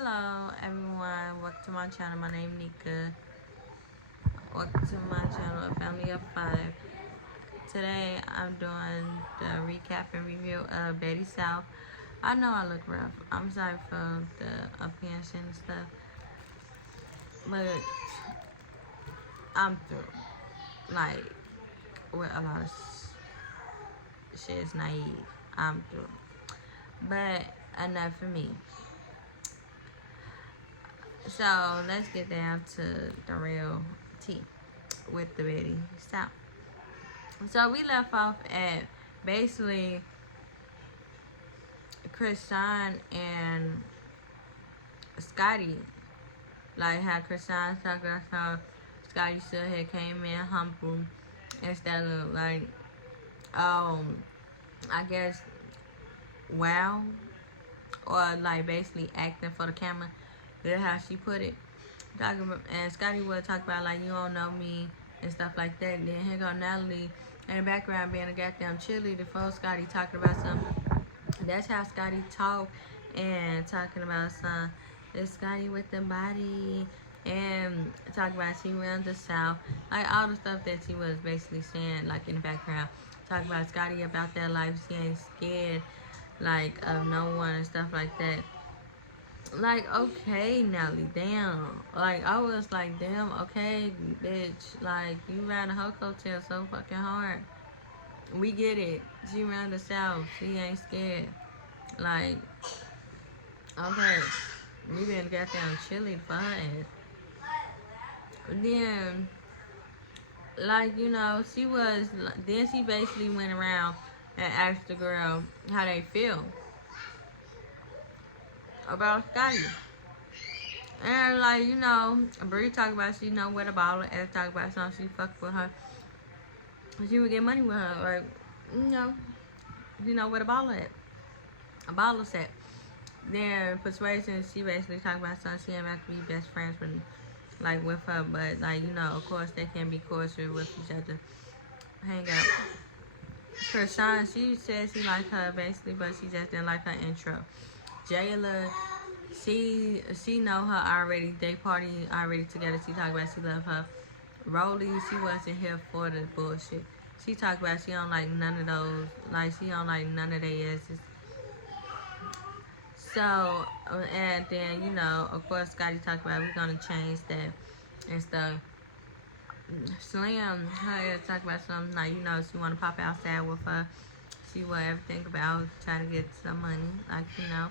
Hello everyone, welcome to my channel. My name is Nika. Welcome to my channel, A Family of Five. Today I'm doing the recap and review of Baddies South. I know I look rough. I'm sorry for the appearance and stuff, but I'm through. Like, with a lot of shit is naive. I'm through. But enough for me. So let's get down to the real tea with the Baddies South. So we left off at basically Krishan and Scotty. Like how Krishan talked about how Scotty still had came in humble instead of like, I guess, wow. Or like basically acting for the camera. That's how she put it. Talking about, and Scotty would talk about like, you don't know me and stuff like that. And then here go Natalie in the background being a goddamn cheerleader for Scotty talking about something. That's how Scotty talked and talking about some. It's Scotty with the body and talking about she runs the South. Like all the stuff that she was basically saying like in the background. Talking about Scotty about that life. She ain't scared like of no one and stuff like that. Like, okay, Nelly, damn. Like, I was like, damn, okay, bitch. Like, you ran a whole coattail so fucking hard. We get it. She ran the South. She ain't scared. Like, okay. We been goddamn chilly for her ass. Then, like, you know, she was, then she basically went around and asked the girl how they feel about Scotty. And like, you know, Bree talk about she know where the ball and talk about something she fucked with her. She would get money with her. Like, you know where the ball at. A ball is at. Then Persuasion, she basically talk about something she ain't have to be best friends with, like, with her. But like, you know, of course they can be cordial with each other. Hang out. Krishan, she said she liked her basically, but she just didn't like her intro. Jayla, she know her already. They party already together. She talk about she love her. Rolly, she wasn't here for the bullshit. She talk about she don't like none of those. Like she don't like none of their asses. So and then you know, of course, Scotty talk about we gonna change that and stuff. Slim, her ass talk about something like you know she wanna pop outside with her. She will everything about trying to get some money, like you know.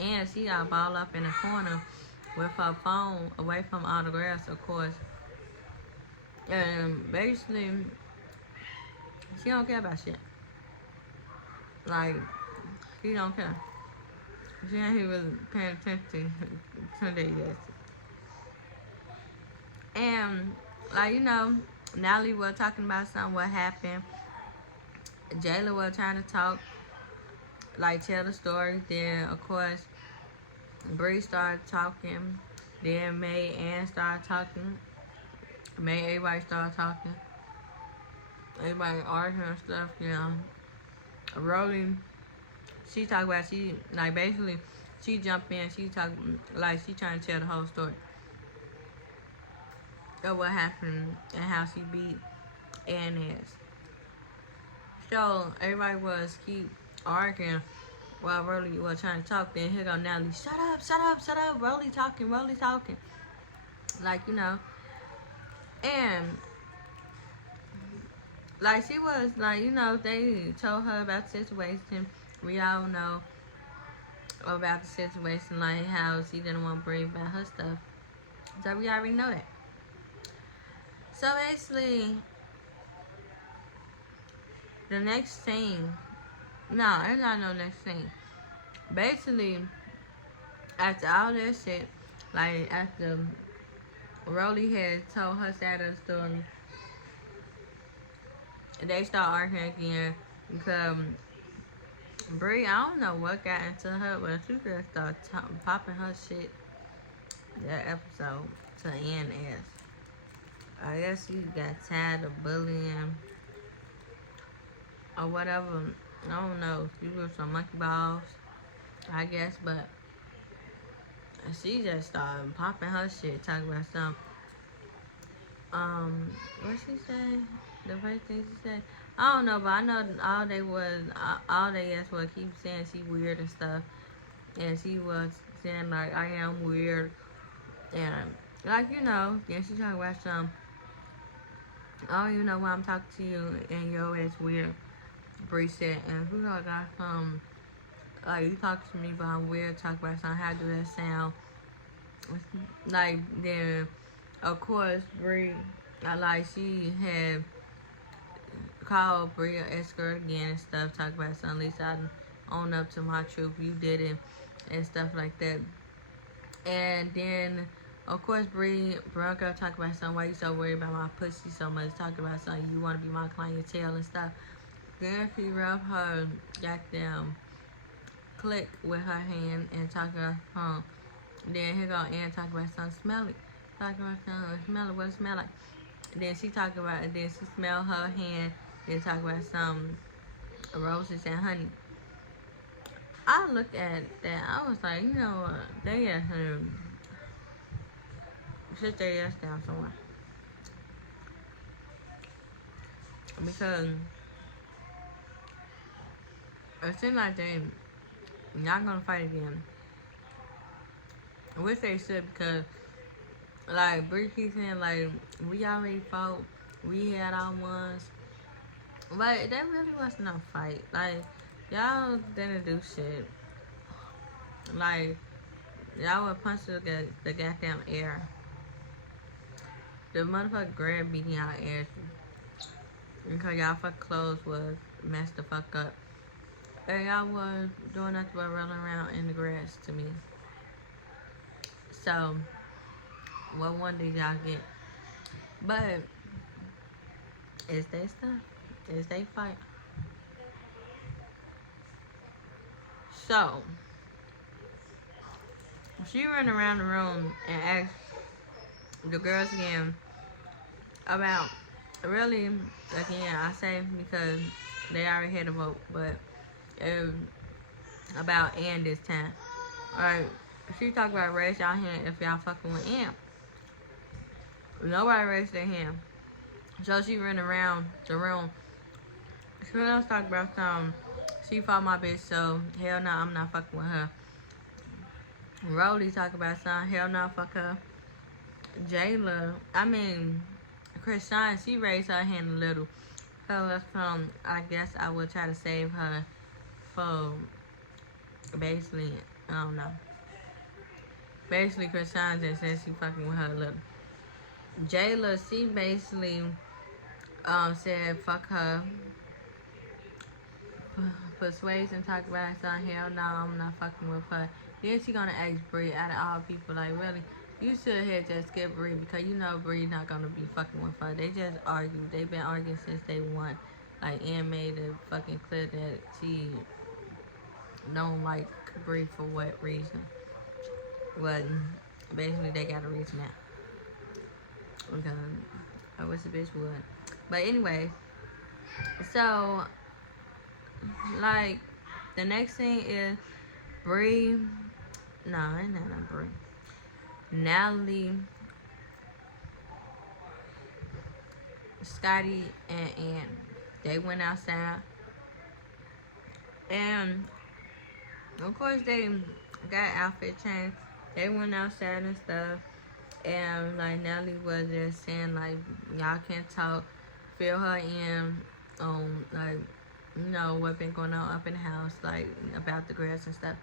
And she got ball up in the corner with her phone away from all the girls, of course. And basically, she don't care about shit. Like, she don't care. She ain't even paying attention to their asses. And, like, you know, Natalie was talking about something, what happened. Jayla was trying to talk, like, tell the story. Then, of course, Bree started talking. Then May Ann started talking. May everybody started talking. Everybody arguing and stuff, you know. Rolling, she talk about she like basically she jumped in, she talk like she trying to tell the whole story of what happened and how she beat Anna's. So everybody was keep arguing while Rolly was trying to talk. Then here go Natalie, shut up, shut up, shut up, Rolly talking, Rolly talking. Like, you know. And like she was like, you know, they told her about the situation. We all know about the situation, like how she didn't want to bring about her stuff. So we already know that. So basically, the next thing, no, there's not no next thing. Basically, after all that shit, like after Rolly had told her side of the story, they start arguing again because Bree, I don't know what got into her, but she just started popping her shit that episode to end as. I guess she got tired of bullying or whatever. I don't know. She was some monkey balls, I guess, but she just started popping her shit, talking about some what she said? The first thing she said, I don't know, but I know all they asked was keep saying she weird and stuff, and she was saying like I am weird, and like then she talking about some. I don't even know why I'm talking to you, and your ass weird. Bree said, and who got some like you talk to me, but I'm weird. Talk about something. How do that sound? Like then, of course, Bree, like she had called Bria escort again and stuff, talk about something. At least I own up to my truth. You did it and stuff like that. And then, of course, Bria broke up, talk about something. Why you so worried about my pussy so much? Talk about something. You want to be my clientele and stuff. Then she rubbed her goddamn click with her hand and talk about phone. Then here go Ann talk about something smelly. Talk about something smelly. What it smell like? Then she talk about it. Then she smell her hand. Then talk about some roses and honey. I looked at that. I was like, they had sit their ass down somewhere because it seems like they not gonna fight again. Which they should because like Brie keeps saying like we already fought, we had our ones, but that really wasn't no fight. Like y'all didn't do shit. Like y'all would punch the goddamn air. The motherfucker grabbed beating y'all ass because y'all fucking clothes was messed the fuck up. And y'all was doing nothing but rolling around in the grass to me. So, what one did y'all get? But, it's they stuff. It's they fight. So, she ran around the room and asked the girls again about, really, again, I say because they already had a vote, but about Ann this time. Alright, she talked about raise y'all hand if y'all fucking with Ann. Nobody raised their hand. So she ran around the room. She else talked about something. She fought my bitch, so hell no, I'm not fucking with her. Rolly talk about something. Hell no, fuck her. Krishan, she raised her hand a little. So I guess I would try to save her for basically, I don't know. Basically, Krishan just said she fucking with her a little. Jayla, she basically said fuck her. Persuasion talk about something. Hell no, I'm not fucking with her. Then she gonna ask Bree out of all people, like really, you should have just skipped Bree because you know Bree not gonna be fucking with her. They just argue. They've been arguing since day one. Like Ann made it fucking clear that she don't like Bree for what reason. But basically they got a reason now. Okay. I wish the bitch would. But anyway, so like the next thing is Bree. No, ain't not Bree. Natalie, Scotty, and Ann. They went outside. And of course they got outfit change. They went outside and stuff. And like Natalie was just saying like y'all can't talk. Fill her in like what been going on up in the house, like about the grass and stuff.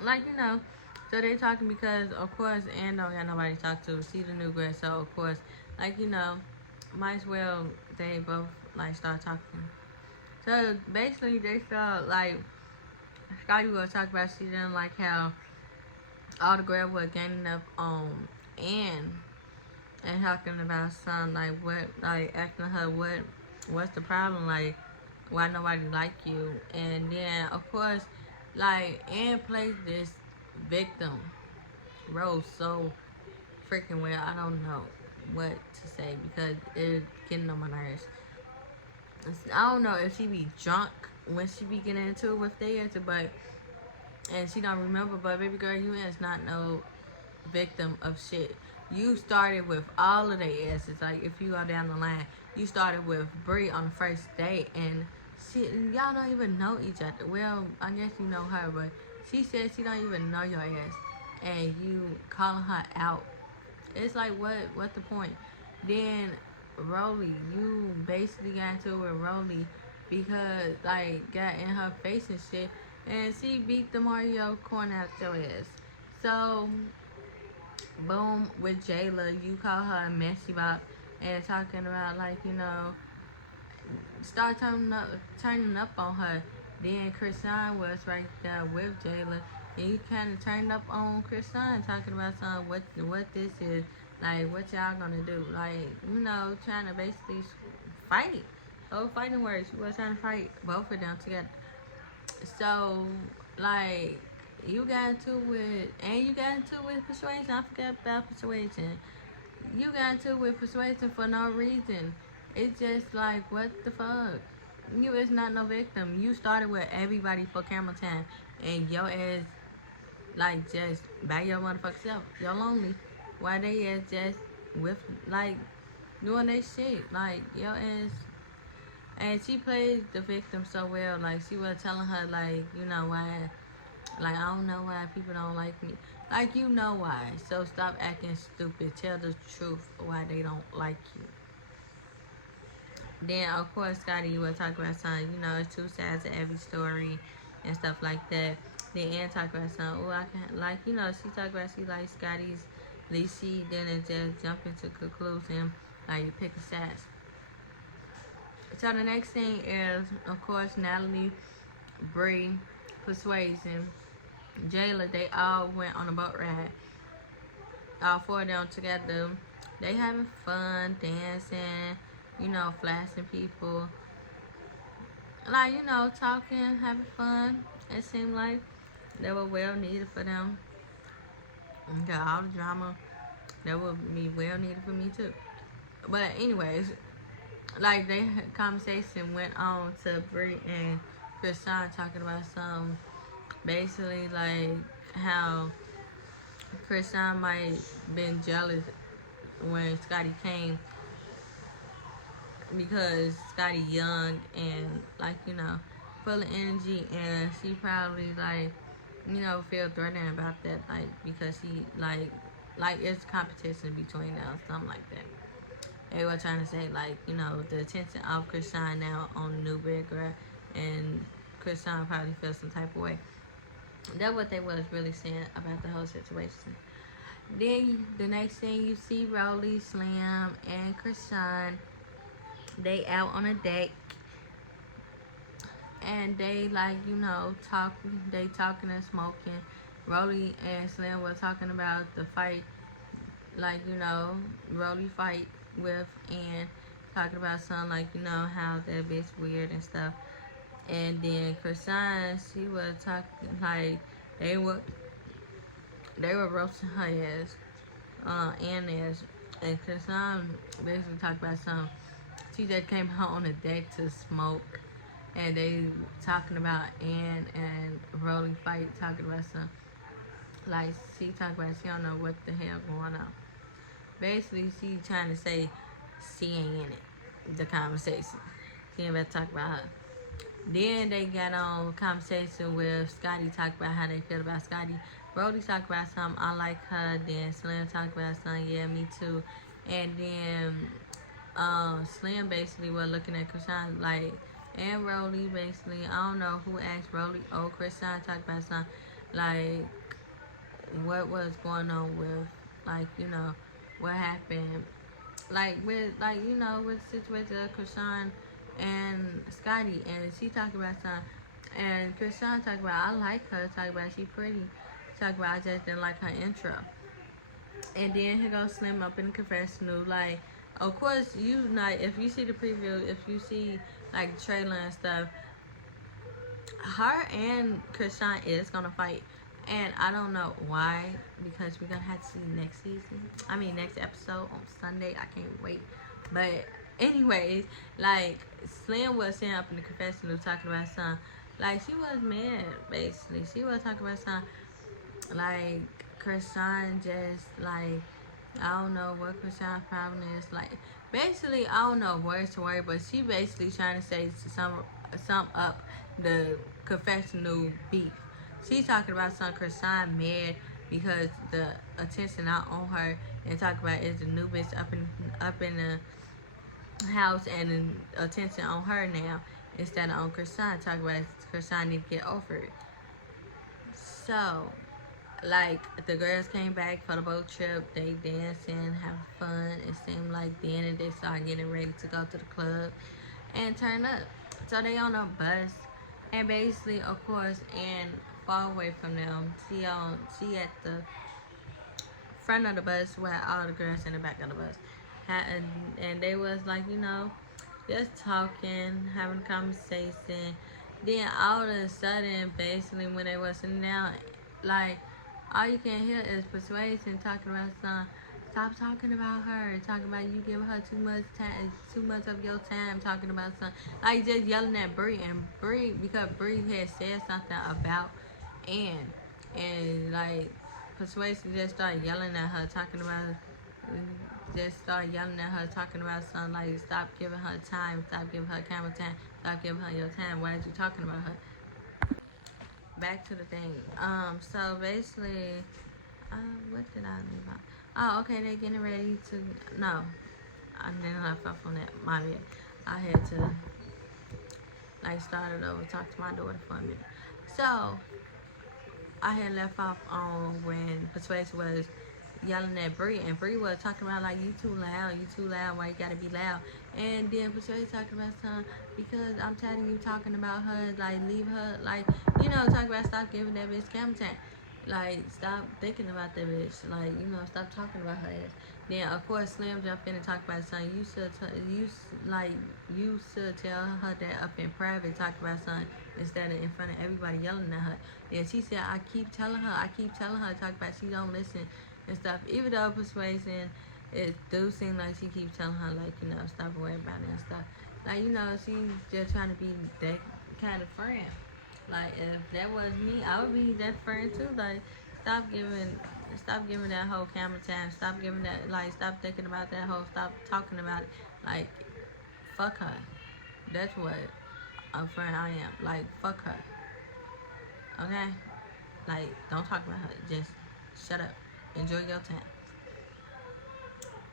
Like so they talking because of course Ann don't got nobody to talk to. She the new grad, so of course like might as well they both like start talking. So basically they felt like Scotty was talking about she didn't like how all the grad was ganging up on Ann and talking about something like what, like asking her what's the problem, like why nobody like you. And then of course like Ann plays this victim role so freaking well. I don't know what to say because it's getting on my nerves. I don't know if she be drunk when she be getting into it with theirs, but and she don't remember, but baby girl, you is not no victim of shit. You started with all of their asses. Like, if you go down the line, you started with Brie on the first date, and y'all don't even know each other. Well, I guess you know her, but she said she don't even know your ass, and you calling her out. It's like, what the point? Then Rolly, you basically got into it with Rolly because, like, got in her face and shit, and she beat the Mario corn out your ass. So, boom, with Jayla, you call her a messy bop and talking about, like, start turning up on her. Then Krishan was right there with Jayla, and you kind of turned up on Krishan, talking about what this is, like, what y'all gonna do, like, trying to basically fight. Oh, fighting words. You was trying to fight both of them together. So, like, you got into it with Persuasion. I forgot about Persuasion. You got into it with Persuasion for no reason. It's just like, what the fuck? You is not no victim. You started with everybody for camera time, and your ass, like, just by your motherfucking self. You're lonely. Why they ass just with, like, doing that shit? Like, your ass. And she played the victim so well. Like, she was telling her, like, why, like, I don't know why people don't like me. Like, you know why. So stop acting stupid. Tell the truth why they don't like you. Then, of course, Scotty, you will talk about something. It's two sides of every story and stuff like that. Then Ann talk about something. Oh, I can, like, she talk about she likes Scotty's. At least she didn't just jump into conclusion, like, you pick a sides. So the next thing is, of course, Natalie, Brie, Persuasion, Jayla, they all went on a boat ride. All four of them together. They having fun, dancing, flashing people. Like, talking, having fun. It seemed like they were well needed for them. Got all the drama. That would be well needed for me too. But anyways, like, their conversation went on to Brie and Krishan talking about some, basically, like, how Krishan might been jealous when Scotty came because Scotty young and, like, full of energy, and she probably, like, feel threatened about that, like, because he, like it's competition between them, something like that. They were trying to say, like, the attention of Krishan now on the new big girl, and Krishan probably feels some type of way. That's what they was really saying about the whole situation. Then the next thing you see, Rolly, Slim, and Krishan, they out on a deck, and they, like, talking. They talking and smoking. Rolly and Slim were talking about the fight, like, Rolly fight with, and talking about something like, how that bitch weird and stuff. And then Krishan, she was talking, like, they were roasting her ass, and ass. And Krishan basically talked about something. She just came out on the deck to smoke, and they talking about Ann and Rolly fight, talking about something. Like, she talking about she don't know what the hell going on. Basically, she trying to say she ain't in it, the conversation. She ain't about to talk about her. Then they got on conversation with Scotty, talk about how they feel about Scotty. Brody talk about something, I like her. Then Slim talk about something, yeah, me too. And then Slim basically was looking at Krishan, like, and Rolly basically, I don't know who asked Rolly, oh, Krishan talk about something, like, what was going on with, like, what happened, like, with, like, with the situation of Krishan and Scotty, and she talked about something, and Krishan talked about, I like her, talk about she pretty, talk about I just didn't like her intro. And then here goes Slim up in the confessional, like, of course, if you see the preview, if you see, like, the trailer and stuff, her and Krishan is gonna fight. And I don't know why, because we're gonna have to see next episode on Sunday. I can't wait. But anyways, like, Slim was sitting up in the confessional talking about something, Like, she was mad, basically. She was talking about something, like, Krishan just, like, I don't know what Krishan's problem is. Like, basically, I don't know word to word, but she basically trying to say sum up the confessional beef. She talking about some Krishan mad because the attention not on her, and talk about is the new bitch up in the house, and the attention on her now instead of on Krishan. Talk about Krishan need to get over it. So, like, the girls came back for the boat trip, they dancing, having fun. It seemed like then and they started getting ready to go to the club and turn up. So they on a bus, and basically, of course, and far away from them, she at the front of the bus where all the girls in the back of the bus. And they was like, just talking, having a conversation. Then all of a sudden, basically, when they was sitting down, like, all you can hear is Persuasion talking about something. Stop talking about her. Talking about you give her too much time, too much of your time. Talking about something, like, just yelling at Bree, and Bree, because Bree had said something about and like Persuasion just started yelling at her, talking about talking about something like, stop giving her time, stop giving her camera time, stop giving her your time. Why are you talking about her? Back to the thing. So basically, what did I leave out? Oh, okay, they getting ready to, no, I didn't left off on that, my bad. I had to, like, start it over, talk to my daughter for a minute. So, I had left off on when Persuasion was yelling at Bree, and Bree was talking about, like, you too loud, why you gotta be loud? And then Persuasion talking about something, because I'm tired of you talking about her, like, leave her, like, talking about stop giving that bitch camera time. Like, stop thinking about that bitch. Like, stop talking about her ass. Then, of course, Slim jumped in and talked about something. You should tell her that up in private, talk about something instead of in front of everybody yelling at her. Then she said, I keep telling her, talk about she don't listen and stuff. Even though Persuasion, it do seem like she keeps telling her, like, stop worrying about it and stuff. Like, she's just trying to be that kind of friend. Like, if that was me, I would be that friend too. Like, stop giving that whole camera time. Stop giving that, like, stop thinking about that whole, stop talking about it. Like, fuck her. That's what a friend I am. Like, fuck her. Okay? Like, don't talk about her. Just shut up. Enjoy your time.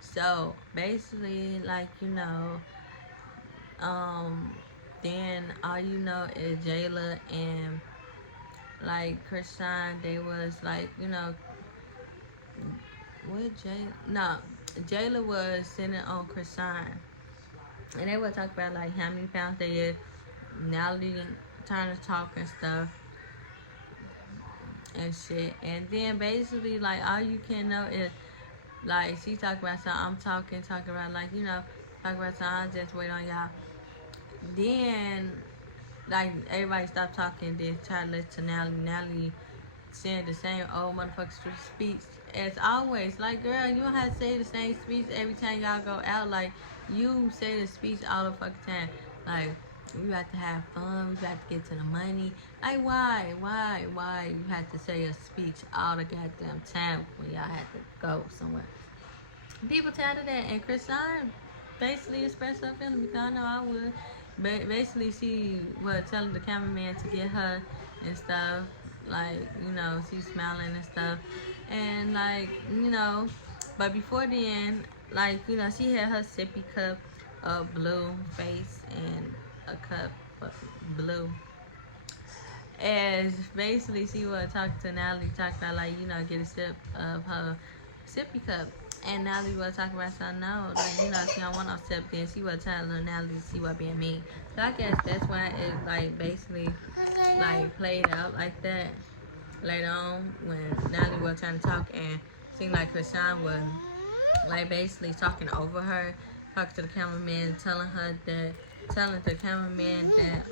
So, basically, like, then all is Jayla and, like, Krishan. They was like, Jayla was sitting on Krishan, and they would talk about, like, how many pounds they is. Natalie trying to talk and stuff and shit. And then basically, like, all you can know is, like, she talk about something, I'm talking about, like, talk about something, I just wait on y'all. Then, like, everybody stopped talking, then try to listen to Natalie saying the same old motherfucking speech as always. Like, girl, you don't have to say the same speech every time y'all go out. Like, you say the speech all the fucking time. Like, we got to have fun, we got to get to the money. Like, why you have to say a speech all the goddamn time when y'all have to go somewhere? People tired of that, and Krishan basically expressed her feelings, because I know I would. But basically, she was telling the cameraman to get her and stuff. Like, she's smiling and stuff. And, like, but before then, like, she had her sippy cup of blue face and a cup of blue. As basically she was talking to Natalie, talking about, like, get a sip of her sippy cup. And Natalie was talking about something, no, like, she don't want no sip. Then she was telling Natalie she was being mean. So I guess that's why it, like, basically, like, played out like that later on when Natalie was trying to talk, and seemed like Krishan was, like, basically talking over her, talking to the cameraman, telling the cameraman that,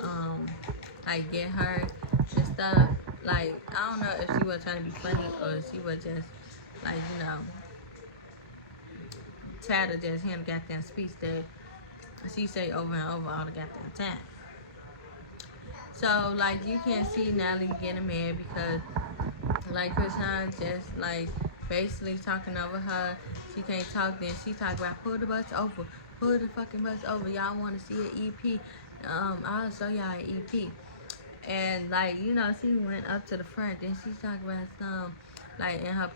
like, get her and stuff. Like, I don't know if she was trying to be funny or if she was just, like, tired of just him goddamn speech that she say over and over all the goddamn time. So like you can't see Natalie getting mad because like Krishan just like basically talking over her. She can't talk, then she talk about pull the bus over, pull the fucking bus over. Y'all want to see an EP? I'll show y'all an EP. And like she went up to the front. Then she talked about some like in her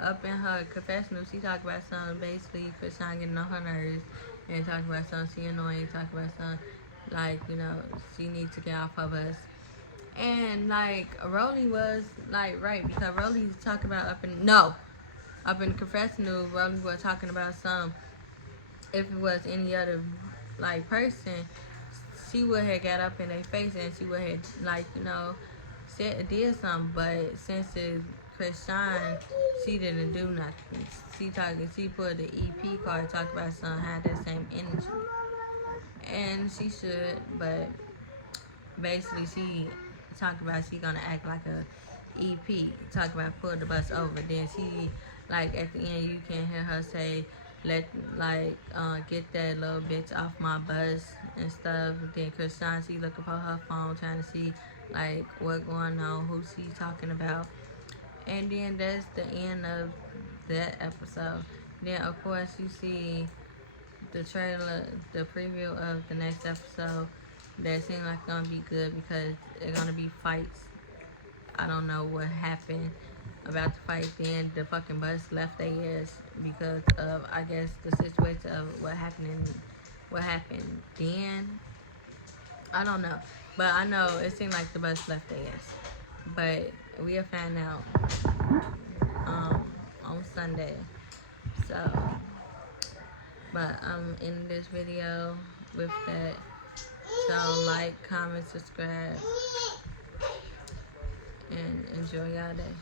up in her confessional. She talked about some basically Krishan getting on her nerves and talk about some she annoying. Talk about some like she needs to get off her bus. And like Rolly was like right because Rolly talking about up in the confessional. Rolly was talking about some if it was any other like person, she would have got up in their face and she would have like said did something. But since it's Krishan, she didn't do nothing. She put the EP card, talked about son had that same energy, and she should. But basically, she talked about she gonna act like a EP. Talk about pull the bus over. Then she like at the end you can hear her say let get that little bitch off my bus and stuff. Then Krishan, she looking for her phone trying to see like what going on, who she talking about. And then that's the end of that episode. Then of course you see the trailer, the preview of the next episode. That seems like gonna be good because they're gonna be fights. I don't know what happened about the fight. Then the fucking bus left their ass because of I guess the situation of what happened. Then I don't know, but I know it seemed like the bus left their ass. But we'll find out on Sunday. So, but I'm in this video with that. So like, comment, subscribe, and enjoy y'all day.